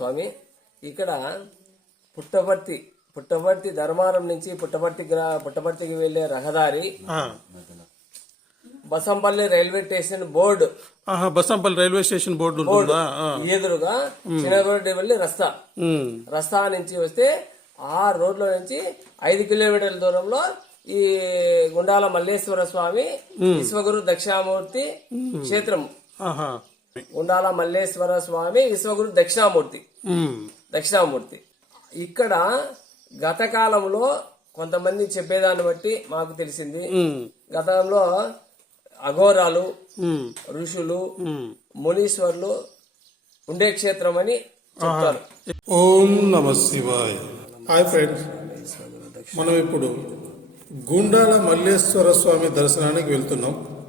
స్వామి ఇక్కడ పుట్టపర్తి పుట్టపర్తి ధర్మారం నుంచి పుట్టపర్తి పుట్టపర్తికి వెళ్ళే రహదారి. Basampalli railway station board. ఆహా బస్సంపల్లి రైల్వే స్టేషన్ బోర్డు. ఎదురుగా చిన్నగొడ్డి వెళ్ళి రస్తా. రస్తా నుంచి వస్తే ఆ రోడ్లో నుంచి ఐదు కిలోమీటర్ల దూరంలో ఈ గుండాల మల్లేశ్వర స్వామి విశ్వగురు దక్షిణామూర్తి క్షేత్రం. గుండాల మల్లేశ్వర స్వామి విశ్వగురు దక్షిణామూర్తి. దక్షిణామూర్తి. ఇక్కడ గత కాలంలో కొంతమంది చెప్పేదాన్ని బట్టి మాకు తెలిసింది. గతంలో అఘోరాలు. ఋషులు. మునీశ్వర్లు ఉండే క్షేత్రం అని చెప్తారు ఓం నమ శివాయ. Hi friends. మనం ఇప్పుడు గుండాల మల్లేశ్వర స్వామి దర్శనానికి వెళ్తున్నాం.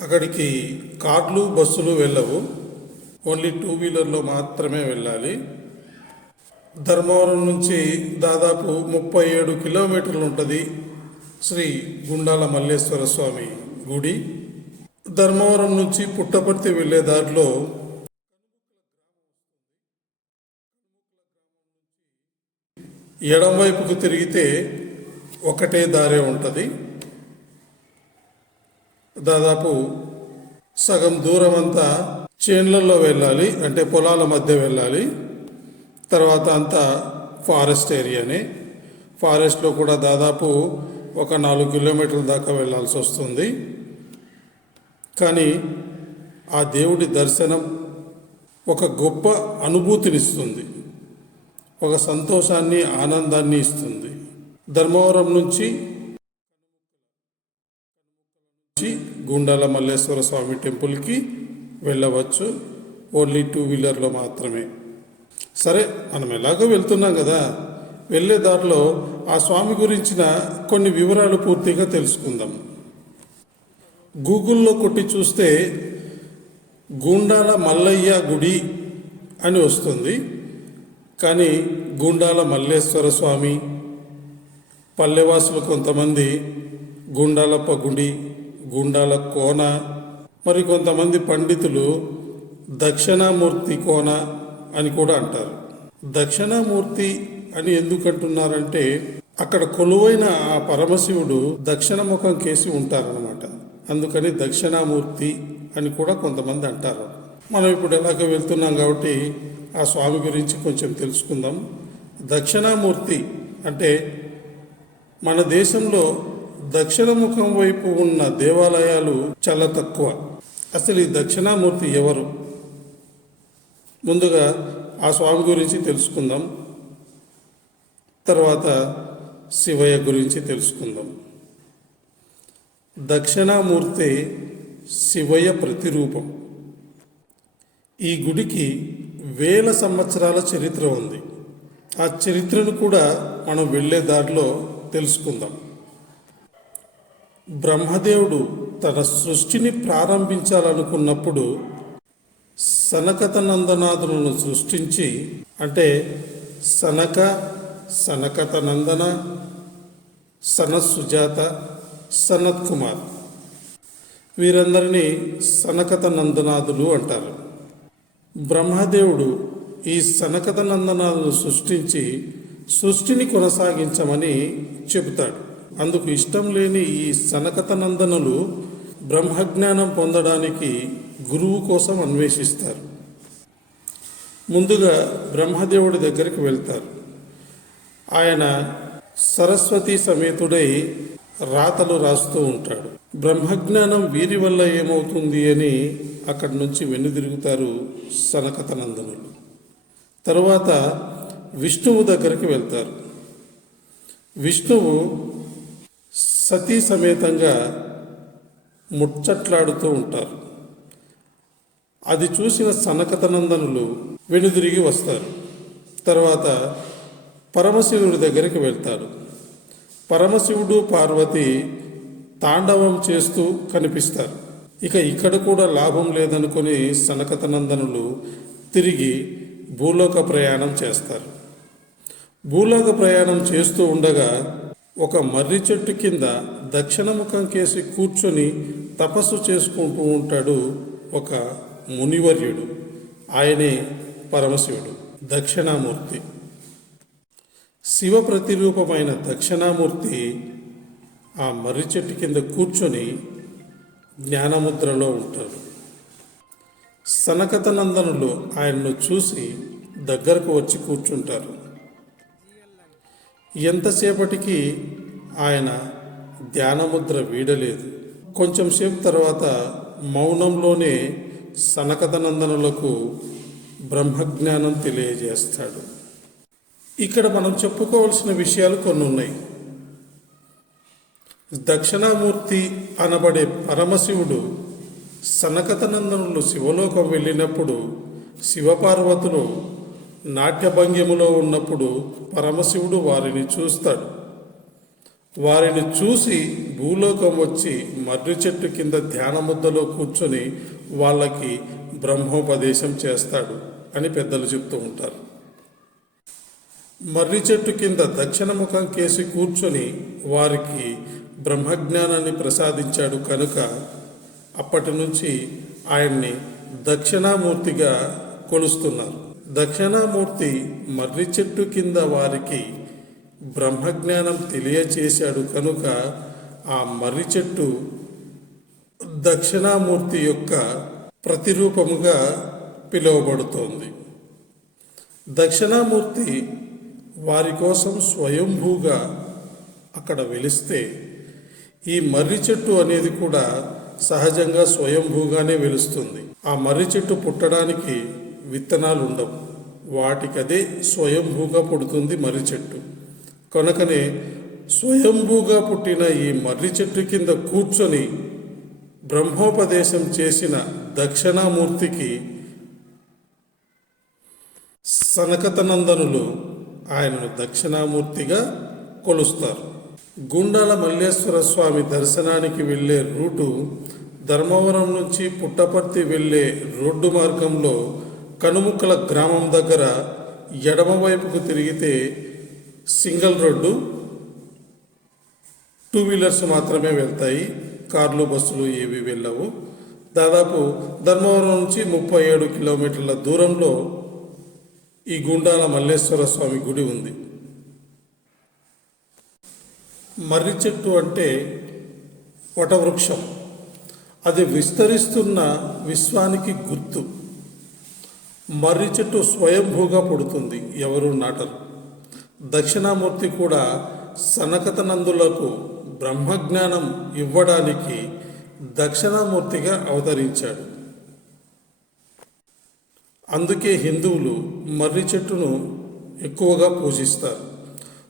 అక్కడికి కార్లు బస్సులు వెళ్ళవు. ఓన్లీ టూ వీలర్లో మాత్రమే వెళ్ళాలి. ధర్మవరం నుంచి దాదాపు ముప్పై ఏడు కిలోమీటర్లు ఉంటుంది శ్రీ గుండాల మల్లేశ్వర స్వామి గుడి. ధర్మవరం నుంచి పుట్టపర్తి వెళ్ళే దారిలో ఎడం వైపుకు తిరిగితే ఒకటే దారే ఉంటుంది. దాదాపు సగం దూరం అంతా చేన్లలో వెళ్ళాలి అంటే పొలాల మధ్య వెళ్ళాలి. తర్వాత అంతా ఫారెస్ట్ ఏరియానే. ఫారెస్ట్లో కూడా దాదాపు ఒక నాలుగు కిలోమీటర్ల దాకా వెళ్ళాల్సి వస్తుంది. కానీ ఆ దేవుడి దర్శనం ఒక గొప్ప అనుభూతినిస్తుంది. ఒక సంతోషాన్ని ఆనందాన్ని ఇస్తుంది. ధర్మవరం నుంచి నుంచి గుండాల మల్లేశ్వర స్వామి టెంపుల్కి వెళ్ళవచ్చు. ఓన్లీ టూ వీలర్లో మాత్రమే. సరే మనం ఎలాగో వెళ్తున్నాం కదా. వెళ్ళే దారిలో ఆ స్వామి గురించిన కొన్ని వివరాలు పూర్తిగా తెలుసుకుందాం. గూగుల్లో కొట్టి చూస్తే గుండాల మల్లయ్య గుడి అని వస్తుంది. కానీ గుండాల మల్లేశ్వర స్వామి పల్లెవాసులు కొంతమంది గుండాలప్ప గుడి గుండాల కోన మరి కొంతమంది పండితులు దక్షిణామూర్తి కోన అని కూడా అంటారు. దక్షిణామూర్తి అని ఎందుకు అంటున్నారంటే అక్కడ కొలువైన ఆ పరమశివుడు దక్షిణ ముఖం కేసి ఉంటారనమాట అందుకని దక్షిణామూర్తి అని కూడా కొంతమంది అంటారు. మనం ఇప్పుడు ఎలాగో వెళ్తున్నాం కాబట్టి ఆ స్వామి గురించి కొంచెం తెలుసుకుందాం. దక్షిణామూర్తి అంటే మన దేశంలో దక్షిణముఖం వైపు ఉన్న దేవాలయాలు చాలా తక్కువ. అసలు ఈ దక్షిణామూర్తి ఎవరు? ముందుగా ఆ స్వామి గురించి తెలుసుకుందాం. తర్వాత శివయ్య గురించి తెలుసుకుందాం. దక్షిణామూర్తి శివయ్య ప్రతిరూపం. ఈ గుడికి వేల సంవత్సరాల చరిత్ర ఉంది. ఆ చరిత్రను కూడా మనం వెళ్ళే దారిలో తెలుసుకుందాం. బ్రహ్మదేవుడు తన సృష్టిని ప్రారంభించాలనుకున్నప్పుడు సనకత నందనాథులను సృష్టించి అంటే సనక సనకత నందన సనత్ సుజాత సనత్ కుమార్ వీరందరినీ సనకత నందనాథులు అంటారు. బ్రహ్మదేవుడు ఈ సనకత నందనాలను సృష్టించి సృష్టిని కొనసాగించమని చెబుతాడు. అందుకు ఇష్టం లేని ఈ సనకత నందనులు బ్రహ్మజ్ఞానం పొందడానికి గురువు కోసం అన్వేషిస్తారు. ముందుగా బ్రహ్మదేవుడి దగ్గరికి వెళ్తారు. ఆయన సరస్వతి సమేతుడై రాతలు రాస్తూ ఉంటాడు. బ్రహ్మజ్ఞానం వీరి వల్ల ఏమవుతుంది అని అక్కడి నుంచి వెన్నుదిరుగుతారు సనకతనందనులు. తరువాత విష్ణువు దగ్గరికి వెళ్తారు. విష్ణువు సతీ సమేతంగా ముచ్చట్లాడుతూ ఉంటారు. అది చూసిన సనకతనందనులు వెనుదిరిగి వస్తారు. తర్వాత పరమశివుడి దగ్గరికి వెళ్తారు. పరమశివుడు పార్వతి తాండవం చేస్తూ కనిపిస్తారు. ఇక ఇక్కడ కూడా లాభం లేదనుకుని సనకతనందనులు తిరిగి భూలోక ప్రయాణం చేస్తారు. భూలోక ప్రయాణం చేస్తూ ఉండగా ఒక మర్రి చెట్టు కింద దక్షిణముఖం కేసి కూర్చొని తపస్సు చేసుకుంటూ ఉంటాడు ఒక మునివర్యుడు. ఆయనే పరమశివుడు. దక్షిణామూర్తి. శివ ప్రతిరూపమైన దక్షిణామూర్తి ఆ మర్రి చెట్టు కింద కూర్చొని జ్ఞానముద్రలో ఉంటాడు. సనకతనందనులు ఆయన్ను చూసి దగ్గరకు వచ్చి కూర్చుంటారు. ఎంతసేపటికి ఆయన ధ్యానముద్ర వీడలేదు. కొంచెంసేపు తర్వాత మౌనంలోనే సనకదనందనులకు బ్రహ్మజ్ఞానం తెలియజేస్తాడు. ఇక్కడ మనం చెప్పుకోవాల్సిన విషయాలు కొన్ని ఉన్నాయి దక్షిణామూర్తి అనబడే పరమశివుడు సనకతనందనులు శివలోకం వెళ్ళినప్పుడు శివపార్వతులు నాట్యభంగిములో ఉన్నప్పుడు పరమశివుడు వారిని చూస్తాడు. వారిని చూసి భూలోకం వచ్చి మర్రి చెట్టు కింద ధ్యానముద్దలో కూర్చొని వాళ్ళకి బ్రహ్మోపదేశం చేస్తాడు అని పెద్దలు చెప్తూ ఉంటారు. మర్రి చెట్టు కింద దక్షిణ ముఖం కేసి కూర్చొని వారికి బ్రహ్మజ్ఞానాన్ని ప్రసాదించాడు కనుక అప్పటి నుంచి ఆయన్ని దక్షిణామూర్తిగా కొలుస్తున్నారు. దక్షిణామూర్తి మర్రి చెట్టు కింద వారికి బ్రహ్మజ్ఞానం తెలియచేశాడు కనుక ఆ మర్రి చెట్టు దక్షిణామూర్తి యొక్క ప్రతిరూపముగా పిలువబడుతోంది. దక్షిణామూర్తి వారి కోసం స్వయంభూగా అక్కడ వెలిస్తే ఈ మర్రి చెట్టు అనేది కూడా సహజంగా స్వయంభూగానే వెలుస్తుంది. ఆ మర్రి చెట్టు పుట్టడానికి విత్తనాలు ఉండవు. వాటికదే స్వయంభూగా పుడుతుంది మర్రి చెట్టు. కనుకనే స్వయంభూగా పుట్టిన ఈ మర్రి చెట్టు కింద కూర్చొని బ్రహ్మోపదేశం చేసిన దక్షిణామూర్తికి సనకతనందనులు ఆయనను దక్షిణామూర్తిగా కొలుస్తారు. గుండాల మల్లేశ్వర స్వామి దర్శనానికి వెళ్ళే రూటు ధర్మవరం నుంచి పుట్టపర్తి వెళ్ళే రోడ్డు మార్గంలో కనుముక్కల గ్రామం దగ్గర ఎడమవైపుకు తిరిగితే సింగిల్ రోడ్డు. టూ వీలర్స్ మాత్రమే వెళ్తాయి. కార్లు బస్సులు ఏవి వెళ్ళవు. దాదాపు ధర్మవరం నుంచి ముప్పై ఏడు కిలోమీటర్ల దూరంలో ఈ గుండాల మల్లేశ్వర స్వామి గుడి ఉంది. మర్రి చెట్టు అంటే వటవృక్షం. అది విస్తరిస్తున్న విశ్వానికి గుర్తు. మర్రి చెట్టు స్వయంభూగా పుడుతుంది. ఎవరు నాటరు? దక్షిణామూర్తి కూడా సనకతనందులకు బ్రహ్మజ్ఞానం ఇవ్వడానికి దక్షిణామూర్తిగా అవతరించాడు. అందుకే హిందువులు మర్రి చెట్టును ఎక్కువగా పూజిస్తారు.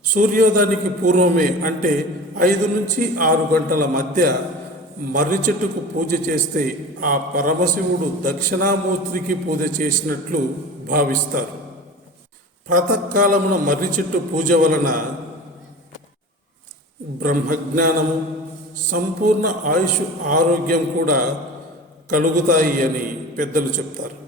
సూర్యోదయానికి పూర్వమే అంటే ఐదు నుంచి ఆరు గంటల మధ్య మర్రి చెట్టుకు పూజ చేస్తే ఆ పరమశివుడు దక్షిణామూర్తికి పూజ చేసినట్లు భావిస్తారు. ప్రాతకాలమున మర్రి చెట్టు పూజ వలన బ్రహ్మజ్ఞానము సంపూర్ణ ఆయుష్ ఆరోగ్యం కూడా కలుగుతాయి అని పెద్దలు చెప్తారు.